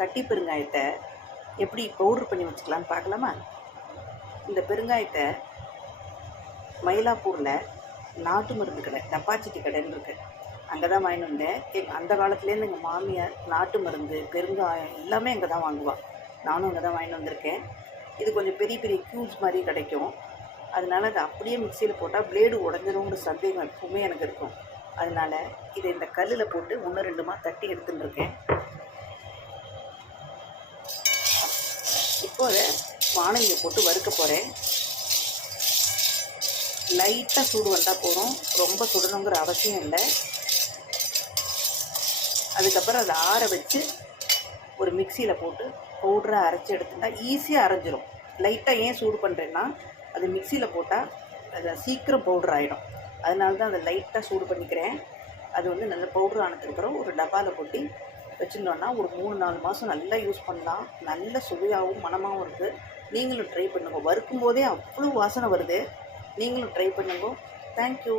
கட்டி பெருங்காயத்தை எப்படி பவுட்ரு பண்ணி வச்சுக்கலான்னு பார்க்கலாமா? இந்த பெருங்காயத்தை மயிலாப்பூரில் நாட்டு மருந்து கடை டப்பாச்சிட்டி கடைன்னு இருக்குது அங்கே தான் வாங்கிட்டு வந்தேன். எங் அந்த காலத்துலேருந்து எங்கள் மாமியார் நாட்டு மருந்து பெருங்காயம் எல்லாமே அங்கே தான் வாங்குவாள் நானும் அங்கே தான் வாங்கிட்டு வந்திருக்கேன். இது கொஞ்சம் பெரிய பெரிய க்யூப்ஸ் மாதிரி கிடைக்கும். அதனால அதை அப்படியே மிக்சியில் போட்டால் பிளேடு உடஞ்சிரும்னு சந்தேகம் எப்பவுமே எனக்கு இருக்கும். அதனால இதை இந்த கல்லில் போட்டு ஒன்று ரெண்டுமா தட்டி எடுத்துன்னு இருக்கேன் இப்போ அதை வானலியை போட்டு வறுக்க போகிறேன் லைட்டாக சூடு வந்தால் போதும். ரொம்ப சுடணுங்கிற அவசியம் இல்லை. அதுக்கப்புறம் அதை ஆற வச்சு ஒரு மிக்சியில் போட்டு பவுடரை அரைச்சி எடுத்துட்டா ஈஸியாக அரைஞ்சிரும். லைட்டாக ஏன் சூடு பண்ணுறேன்னா அது மிக்சியில் போட்டால் அது சீக்கிரம் பவுடர் ஆகிடும் அதனால தான் அதை லைட்டாக சூடு பண்ணிக்கிறேன். அது வந்து நல்ல பவுடர் ஆனதுக்கப்புறம் ஒரு டப்பாவில் கொட்டி வச்சுருந்தோன்னா ஒரு மூணு நாலு மாதம் நல்லா யூஸ் பண்ணலாம். நல்ல சுவையாகவும் மனமாகவும் இருக்குது நீங்களும் ட்ரை பண்ணுங்க. வறுக்கும் போதே அவ்வளோ வாசனை வருது. நீங்களும் ட்ரை பண்ணுங்க. தேங்க்யூ